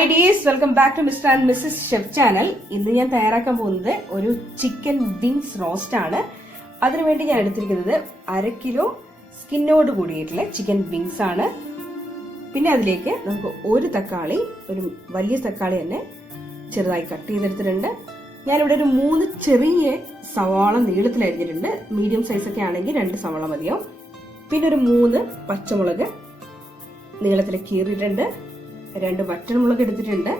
Hi dears, welcome back to Mr. and Mrs.Chef Channel. ഇന്ന് ഞാൻ തയ്യാറാക്കാൻ പോകുന്നത് ഒരു ചിക്കൻ വിങ്സ് റോസ്റ്റ് ആണ്. അതിനുവേണ്ടി ഞാൻ എടുത്തിരിക്കുന്നത് 1/2 കിലോ സ്കിന്നോട് കൂടിയിട്ടുള്ള ചിക്കൻ വിങ്സ് ആണ്. പിന്നെ അതിലേക്ക് നമുക്ക് ഒരു തക്കാളി, ഒരു വലിയ തക്കാളി തന്നെ ചെറുതായി കട്ട് ചെയ്തെടുത്തിട്ടുണ്ട്. ഞാനിവിടെ ഒരു 3 ചെറിയ സവാള നീളത്തിൽ അരിഞ്ഞിട്ടുണ്ട്. മീഡിയം സൈസ് ഒക്കെ ആണെങ്കിൽ 2 സവാള മതിയാവും. പിന്നെ ഒരു 3 പച്ചമുളക് നീളത്തിൽ കീറിയിട്ടുണ്ട്. 2 വറ്റൽമുളക് എടുത്തിട്ടുണ്ട്.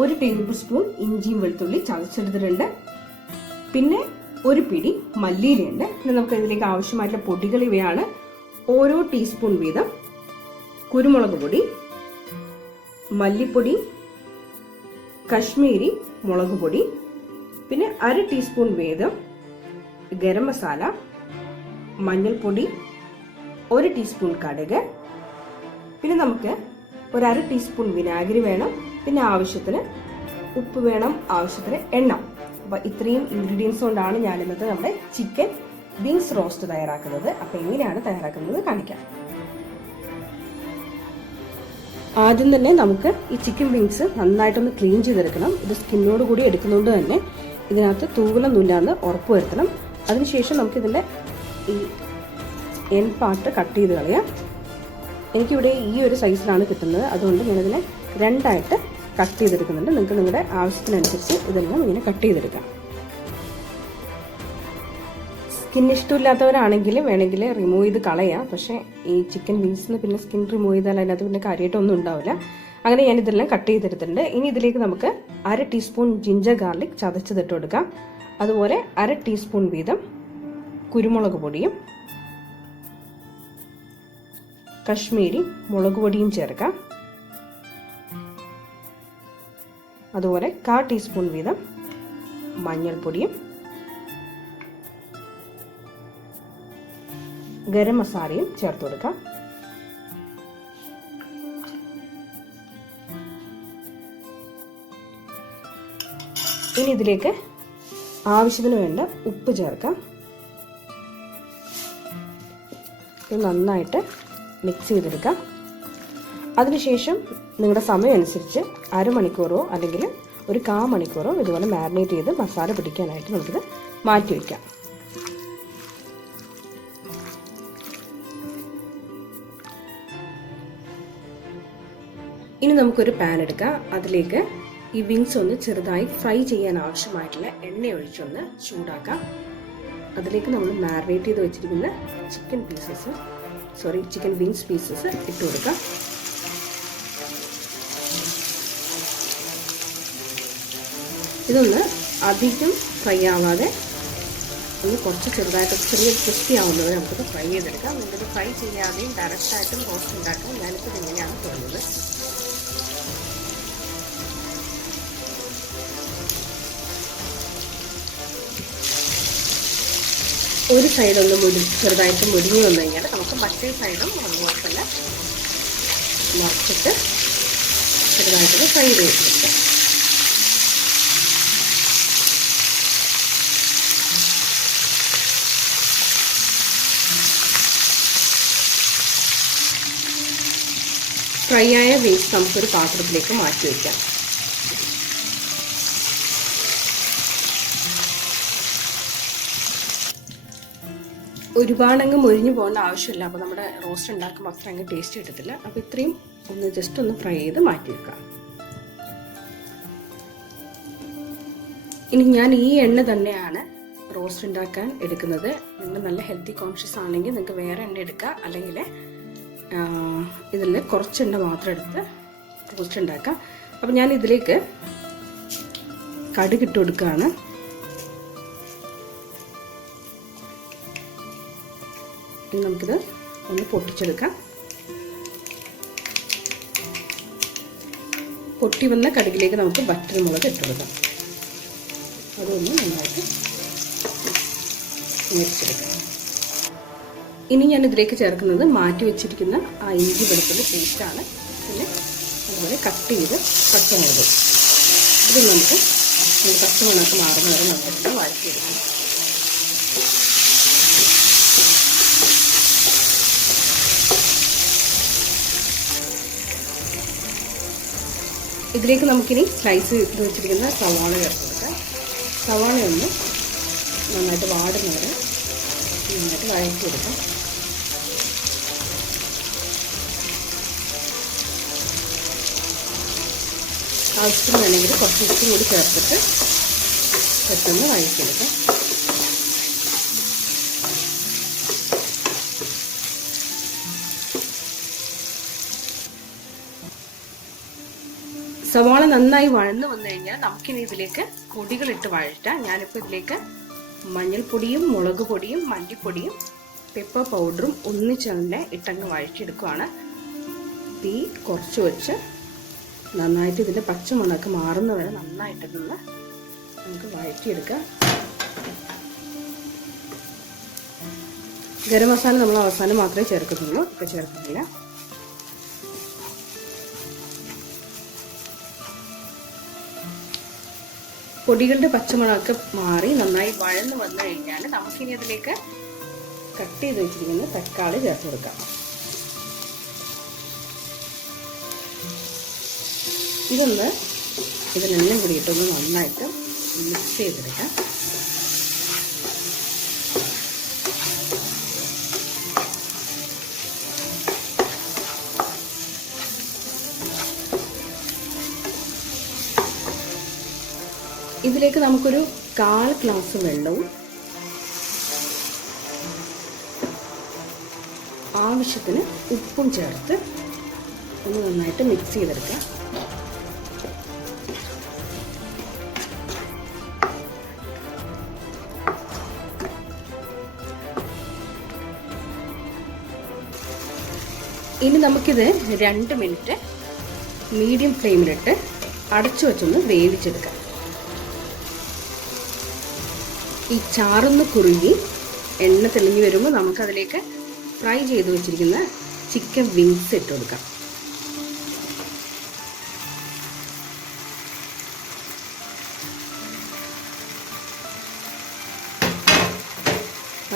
1 ടേബിൾ സ്പൂൺ ഇഞ്ചിയും വെളുത്തുള്ളി ചതച്ചെടുത്തിട്ടുണ്ട്. പിന്നെ ഒരു പിടി മല്ലിയിലയുണ്ട്. പിന്നെ നമുക്ക് ഇതിലേക്ക് ആവശ്യമായിട്ടുള്ള പൊടികൾ ഇവയാണ്: ഓരോ ടീസ്പൂൺ വീതം കുരുമുളക് പൊടി, മല്ലിപ്പൊടി, കശ്മീരി മുളക് പൊടി, പിന്നെ 1/2 ടീസ്പൂൺ വീതം ഗരം മസാല, മഞ്ഞൾപ്പൊടി, 1 ടീസ്പൂൺ കടുക്, പിന്നെ നമുക്ക് 1/2 ടീസ്പൂൺ വിനാഗിരി വേണം. പിന്നെ ആവശ്യത്തിന് ഉപ്പ് വേണം, ആവശ്യത്തിന് എണ്ണ. അപ്പൊ ഇത്രയും ഇൻഗ്രീഡിയൻസ് കൊണ്ടാണ് ഞാൻ ഇന്നത്തെ നമ്മുടെ ചിക്കൻ വിങ്സ് റോസ്റ്റ് തയ്യാറാക്കുന്നത്. അപ്പൊ എങ്ങനെയാണ് തയ്യാറാക്കുന്നത് കാണിക്കാം. ആദ്യം തന്നെ നമുക്ക് ഈ ചിക്കൻ വിങ്സ് നന്നായിട്ടൊന്ന് ക്ലീൻ ചെയ്തെടുക്കണം. ഇത് സ്കിന്നോട് കൂടി എടുക്കുന്നതുകൊണ്ട് തന്നെ ഇതിനകത്ത് തൂവലൊന്നുമില്ലാന്ന് ഉറപ്പ് വരുത്തണം. അതിനുശേഷം നമുക്കിതിൻ്റെ ഈ എൻ പാർട്ട് കട്ട് ചെയ്ത് കളയാം. എനിക്കിവിടെ ഈ ഒരു സൈസിലാണ് കിട്ടുന്നത്, അതുകൊണ്ട് ഞാനതിനെ 2ആയിട്ട് കട്ട് ചെയ്തെടുക്കുന്നുണ്ട്. നിങ്ങൾക്ക് നിങ്ങളുടെ ആവശ്യത്തിനനുസരിച്ച് ഇതെല്ലാം ഇങ്ങനെ കട്ട് ചെയ്തെടുക്കാം. സ്കിൻ ഇഷ്ടമില്ലാത്തവരാണെങ്കിൽ വേണമെങ്കിൽ റിമൂവ് ചെയ്ത് കളയാം. പക്ഷേ ഈ ചിക്കൻ വിങ്സിന് പിന്നെ സ്കിൻ റിമൂവ് ചെയ്താൽ അതിനകത്ത് പിന്നെ കാര്യമായിട്ടൊന്നും ഉണ്ടാവില്ല. അങ്ങനെ ഞാൻ ഇതെല്ലാം കട്ട് ചെയ്തെടുത്തിട്ടുണ്ട്. ഇനി ഇതിലേക്ക് നമുക്ക് 1/2 ടീസ്പൂൺ ജിഞ്ചർ ഗാർലിക് ചതച്ചതിട്ട് കൊടുക്കാം. അതുപോലെ 1/2 ടീസ്പൂൺ വീതം കുരുമുളക് പൊടിയും കശ്മീരി മുളക് പൊടിയും ചേർക്കാം. അതുപോലെ 1/4 ടീസ്പൂൺ വീതം മഞ്ഞൾപ്പൊടിയും ഗരം മസാലയും ചേർത്ത് കൊടുക്കാം. ഇനി ഇതിലേക്ക് ആവശ്യത്തിന് വേണ്ട ഉപ്പ് ചേർക്കാം. ഇത് നന്നായിട്ട് മിക്സ് ചെയ്തെടുക്കാം. അതിനുശേഷം നിങ്ങളുടെ സമയം അനുസരിച്ച് അരമണിക്കൂറോ അല്ലെങ്കിൽ ഒരു 1/4 മണിക്കൂറോ ഇതുപോലെ മാരിനേറ്റ് ചെയ്ത് മസാല പിടിക്കാനായിട്ട് നമുക്കിത് മാറ്റി വയ്ക്കാം. ഇനി നമുക്കൊരു പാൻ എടുക്കാം. അതിലേക്ക് ഈ വിങ്സ് ഒന്ന് ചെറുതായി ഫ്രൈ ചെയ്യാൻ ആവശ്യമായിട്ടുള്ള എണ്ണ ഒഴിച്ചൊന്ന് ചൂടാക്കാം. അതിലേക്ക് നമ്മൾ മാരിനേറ്റ് ചെയ്ത് വെച്ചിരിക്കുന്ന ചിക്കൻ വിങ്സ് പീസസ് ഇട്ട് കൊടുക്കാം. ഇതൊന്ന് അധികം ഫ്രൈ ആവാതെ ഒന്ന് കുറച്ച് ചെറുതായിട്ട് ചെറിയ ക്രിസ്പി ആവുന്നവരെ നമുക്കത് ഫ്രൈ ചെയ്തെടുക്കാം. നിങ്ങൾക്ക് ഫ്രൈ ചെയ്യാതെയും ഡയറക്റ്റായിട്ടും റോസ്റ്റ് ഉണ്ടാക്കാം. ഞാനിപ്പോൾ ഇങ്ങനെയാണ് തുടങ്ങുന്നത്. ഒരു സൈഡൊന്ന് ചെറുതായിട്ട് മുരിഞ്ഞു വന്നു കഴിഞ്ഞാൽ നമുക്ക് മറ്റേ സൈഡും അതുപോലെ തന്നെ മറിച്ചിട്ട് ചെറുതായിട്ടൊന്ന് ഫ്രൈ ചെയ്ത് വെച്ചെടുക്കാം. ഫ്രൈ ആയ വിങ്സ് നമുക്കൊരു പാത്രത്തിലേക്ക് മാറ്റി വയ്ക്കാം. ഒരുപാടങ്ങ് മൊരിഞ്ഞു പോകേണ്ട ആവശ്യമില്ല. അപ്പോൾ നമ്മുടെ റോസ്റ്റ് ഉണ്ടാക്കുമ്പോൾ അത്ര അങ്ങ് ടേസ്റ്റ് കിട്ടത്തില്ല. അപ്പോൾ ഇത്രയും ഒന്ന് ജസ്റ്റ് ഒന്ന് ഫ്രൈ ചെയ്ത് മാറ്റി വെക്കാം. ഇനി ഞാൻ ഈ എണ്ണ തന്നെയാണ് റോസ്റ്റ് ഉണ്ടാക്കാൻ എടുക്കുന്നത്. നിങ്ങൾ നല്ല ഹെൽത്തി കോൺഷ്യസ് ആണെങ്കിൽ നിങ്ങൾക്ക് വേറെ എണ്ണ എടുക്കുക, അല്ലെങ്കിൽ ഇതിൽ കുറച്ച് എണ്ണ മാത്രം എടുത്ത് റോസ്റ്റ് ഉണ്ടാക്കാം. അപ്പോൾ ഞാൻ ഇതിലേക്ക് കടുക് ഇട്ട് കൊടുക്കുകയാണ്. ഇനി നമുക്കിത് ഒന്ന് പൊട്ടിച്ചെടുക്കാം. പൊട്ടി വന്ന കടുകിലേക്ക് നമുക്ക് വറ്റൽമുളക് ഇട്ട് കൊടുക്കാം. അതൊന്ന് നന്നായിട്ട് മുരിച്ചെടുക്കാം. ഇനി ഞാൻ ഇതിലേക്ക് ചേർക്കുന്നത് മാറ്റി വെച്ചിരിക്കുന്ന ആ ഇഞ്ചി വെളുത്തുള്ളി പേസ്റ്റാണ്. പിന്നെ അതുപോലെ കട്ട് ചെയ്ത് പച്ചമുളക്. ഇത് നമുക്ക് പച്ചമുളക് മാറുന്ന വരെ നമുക്ക് വഴറ്റിയെടുക്കാം. ഇതിലേക്ക് നമുക്കിനി സ്ലൈസ് ചെയ്ത് വെച്ചിരിക്കുന്ന സവാള ചേർത്ത് കൊടുക്കാം. സവാള ഒന്ന് നന്നായിട്ട് വാടുന്നവരെ നന്നായിട്ട് വഴറ്റി കൊടുക്കാം. ആവശ്യത്തിന് വേണമെങ്കിൽ കുറച്ച് ഉപ്പും കൂടി ചേർത്തിട്ട് പെട്ടെന്ന് വഴറ്റിയെടുക്കാം. സവാള നന്നായി വഴന്നു വന്നു കഴിഞ്ഞാൽ നമുക്കിനി ഇതിലേക്ക് പൊടികളിട്ട് വഴറ്റാം. ഞാനിപ്പോൾ ഇതിലേക്ക് മഞ്ഞൾപ്പൊടിയും മുളക് പൊടിയും മല്ലിപ്പൊടിയും പെപ്പർ പൗഡറും ഒന്നിച്ച് തന്നെ ഇട്ടങ്ങ് വഴറ്റിയെടുക്കുകയാണ്. തീ കുറച്ച് വെച്ച് നന്നായിട്ട് ഇതിൻ്റെ പച്ചമണമൊക്കെ മാറുന്ന വരെ നന്നായിട്ടൊന്ന് നമുക്ക് വഴറ്റിയെടുക്കാം. ഗരം മസാല നമ്മൾ അവസാനം മാത്രമേ ചേർക്കുന്നുള്ളൂ, ഇപ്പോൾ ചേർക്കുന്നില്ല. പൊടികളുടെ പച്ചമണമൊക്കെ മാറി നന്നായി വഴന്ന് വന്നു കഴിഞ്ഞാൽ നമുക്കിനി അതിലേക്ക് കട്ട് ചെയ്ത് വെച്ചിരിക്കുന്ന തക്കാളി ചേർത്ത് കൊടുക്കാം. ഇതിനെല്ലാം കൂടിയിട്ടൊന്ന് നന്നായിട്ട് മിക്സ് ചെയ്തെടുക്കാം. ഇതിലേക്ക് നമുക്കൊരു 1/4 ഗ്ലാസ് വെള്ളവും ആവശ്യത്തിന് ഉപ്പും ചേർത്ത് ഒന്ന് നന്നായിട്ട് മിക്സ് ചെയ്തെടുക്കാം. ഇനി നമുക്കിത് 2 മിനിറ്റ് മീഡിയം ഫ്ലെയിമിലിട്ട് അടച്ചു വെച്ചൊന്ന് വേവിച്ചെടുക്കാം. ഈ ചാറൊന്ന് കുറുകി എണ്ണ തെളിഞ്ഞു വരുമ്പോൾ നമുക്കതിലേക്ക് ഫ്രൈ ചെയ്ത് വെച്ചിരിക്കുന്ന ചിക്കൻ വിങ്സ് ഇട്ട് കൊടുക്കാം.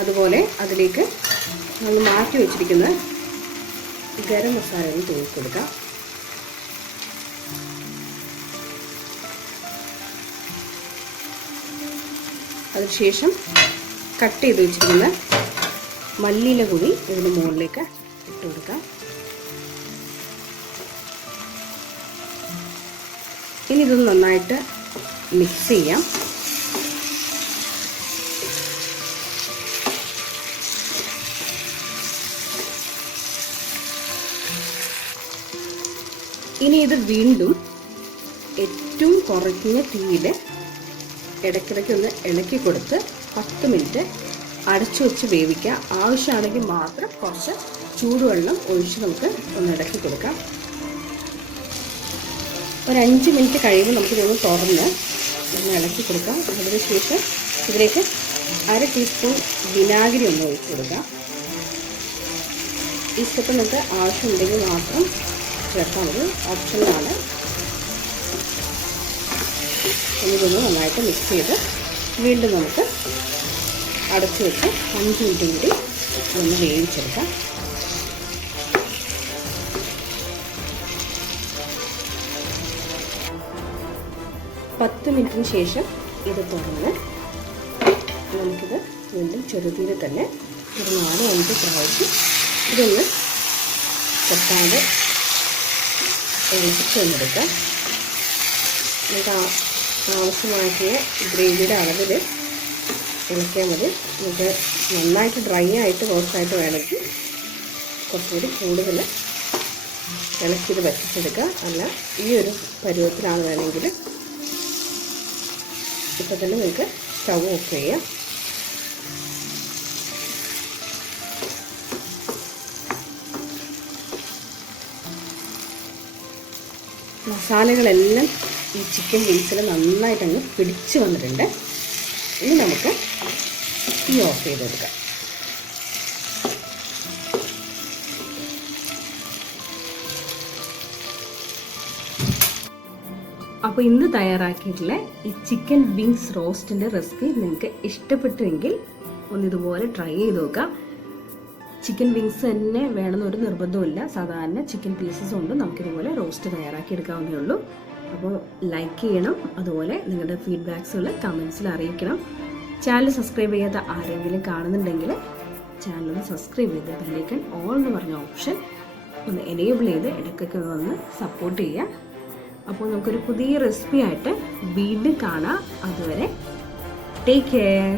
അതുപോലെ അതിലേക്ക് നമ്മൾ മാറ്റി വെച്ചിരിക്കുന്ന ഗരം മസാലയും തൂക്കി കൊടുക്കാം. അതിനുശേഷം കട്ട് ചെയ്ത് വെച്ചിരിക്കുന്ന മല്ലിയില കൂടി ഇതിന് മുകളിലേക്ക് ഇട്ട് കൊടുക്കാം. ഇനി ഇതൊന്ന് നന്നായിട്ട് മിക്സ് ചെയ്യാം. ഇനി ഇത് വീണ്ടും ഏറ്റവും കുറഞ്ഞ തീയിൽ ഇടയ്ക്കിടയ്ക്ക് ഒന്ന് ഇളക്കി കൊടുത്ത് 10 മിനിറ്റ് അടച്ചു വെച്ച് വേവിക്കുക. ആവശ്യമാണെങ്കിൽ മാത്രം കുറച്ച് ചൂടുവെള്ളം ഒഴിച്ച് നമുക്ക് ഒന്ന് ഇളക്കി കൊടുക്കാം. ഒരു 5 മിനിറ്റ് കഴിയുമ്പോൾ നമുക്കിതൊന്ന് തുറന്ന് ഒന്ന് ഇളക്കി കൊടുക്കാം. അതിനുശേഷം ഇതിലേക്ക് 1/2 ടീസ്പൂൺ വിനാഗിരി ഒന്ന് ഒഴിച്ച് കൊടുക്കാം. ഈ സ്റ്റെപ്പ് നമുക്ക് ആവശ്യമുണ്ടെങ്കിൽ മാത്രം ചേർക്കാൻ മതി, ഓപ്ഷനിലാണ്. ഇതൊന്ന് നന്നായിട്ട് മിക്സ് ചെയ്ത് വീണ്ടും നമുക്ക് അടച്ചു വെച്ച് 5 മിനിറ്റ് കൂടി ഒന്ന് വേവിച്ചെടുക്കാം. പത്ത് മിനിറ്റിന് ശേഷം ഇത് തുറന്ന് നമുക്കിത് വീണ്ടും ചെറുതീയിൽ തന്നെ ഒരു 4-5 പ്രാവശ്യം ഇതൊന്ന് പൊട്ടാതെ ഇളക്കി വന്നെടുക്കാം. നമുക്ക് ആവശ്യമാക്കിയ ഗ്രേവിയുടെ അളവിൽ ഇളക്കിയാൽ മതി. നമുക്ക് നന്നായിട്ട് ഡ്രൈ ആയിട്ട് റോസ്റ്റായിട്ട് വേണമെങ്കിൽ കുറച്ചുകൂടി കൂടുതൽ ഇളക്കിയത് വറ്റിച്ചെടുക്കുക. അല്ല ഈ ഒരു പരുവത്തിലാണ് വേണമെങ്കിൽ ഇപ്പം തന്നെ നിങ്ങൾക്ക് സ്റ്റവ് ഓഫ് ചെയ്യാം. മസാലകളെല്ലാം ഈ ചിക്കൻ വിങ്സിൽ നന്നായിട്ടങ്ങ് പിടിച്ച് വന്നിട്ടുണ്ട്. ഇനി നമുക്ക് തീ ഓഫ് ചെയ്തെടുക്കാം. അപ്പോൾ ഇന്ന് തയ്യാറാക്കിയിട്ടുള്ള ഈ ചിക്കൻ വിങ്സ് റോസ്റ്റിൻ്റെ റെസിപ്പി നിങ്ങൾക്ക് ഇഷ്ടപ്പെട്ടുവെങ്കിൽ ഒന്നിതുപോലെ ട്രൈ ചെയ്ത് നോക്കാം. ചിക്കൻ വിങ്സ് തന്നെ വേണമെന്നൊരു നിർബന്ധമില്ല. സാധാരണ ചിക്കൻ പീസസ് കൊണ്ട് നമുക്കിതുപോലെ റോസ്റ്റ് തയ്യാറാക്കി എടുക്കാവുന്നേ ഉള്ളൂ. അപ്പോൾ ലൈക്ക് ചെയ്യണം, അതുപോലെ നിങ്ങളുടെ ഫീഡ്ബാക്സുകൾ കമൻസിൽ അറിയിക്കണം. ചാനൽ സബ്സ്ക്രൈബ് ചെയ്യാത്ത ആരെങ്കിലും കാണുന്നുണ്ടെങ്കിൽ ചാനലൊന്ന് സബ്സ്ക്രൈബ് ചെയ്ത് ബെല്ലൈക്കൺ ഓൾ എന്ന് പറഞ്ഞ ഓപ്ഷൻ ഒന്ന് എനേബിൾ ചെയ്ത് ഇടയ്ക്കൊക്കെ ഒന്ന് സപ്പോർട്ട് ചെയ്യുക. അപ്പോൾ നമുക്കൊരു പുതിയ റെസിപ്പി ആയിട്ട് വീണ്ടും കാണാം. അതുവരെ ടേക്ക് കെയർ.